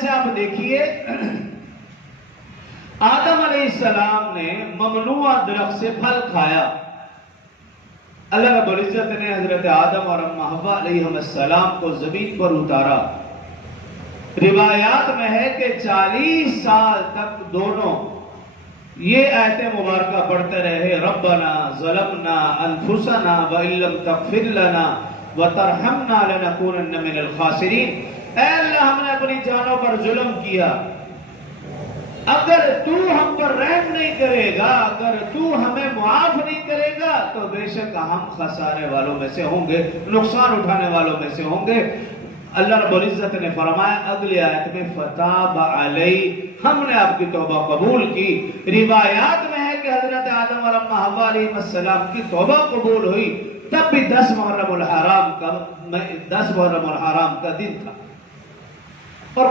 سے آپ دیکھیے آدم علیہ السلام نے ممنوع درخت سے پھل کھایا. اللہ رب العزت نے حضرت آدم اور ام حوا علیہ السلام کو زمین پر اتارا. روایات میں ہے کہ 40 سال تک دونوں یہ آیت مبارکہ پڑھتے رہے. ربنا ظلمنا انفسنا وان لم تغفر لنا وترحمنا لنکونن من الخاسرین. اے اللہ ہم نے اپنی جانوں پر ظلم کیا، اگر تو ہم پر رحم نہیں کرے گا، اگر تو ہمیں معاف نہیں کرے گا تو بے شک ہم خسارے والوں میں سے ہوں گے، نقصان اٹھانے والوں میں سے ہوں گے. اللہ رب العزت نے فرمایا اگلی آیت میں فتاب علیہ، ہم نے آپ کی توبہ قبول کی. روایات میں ہے کہ حضرت آدم اور ام حوا علیہ السلام کی توبہ قبول ہوئی، تب بھی 10 محرم الحرام کا دن تھا.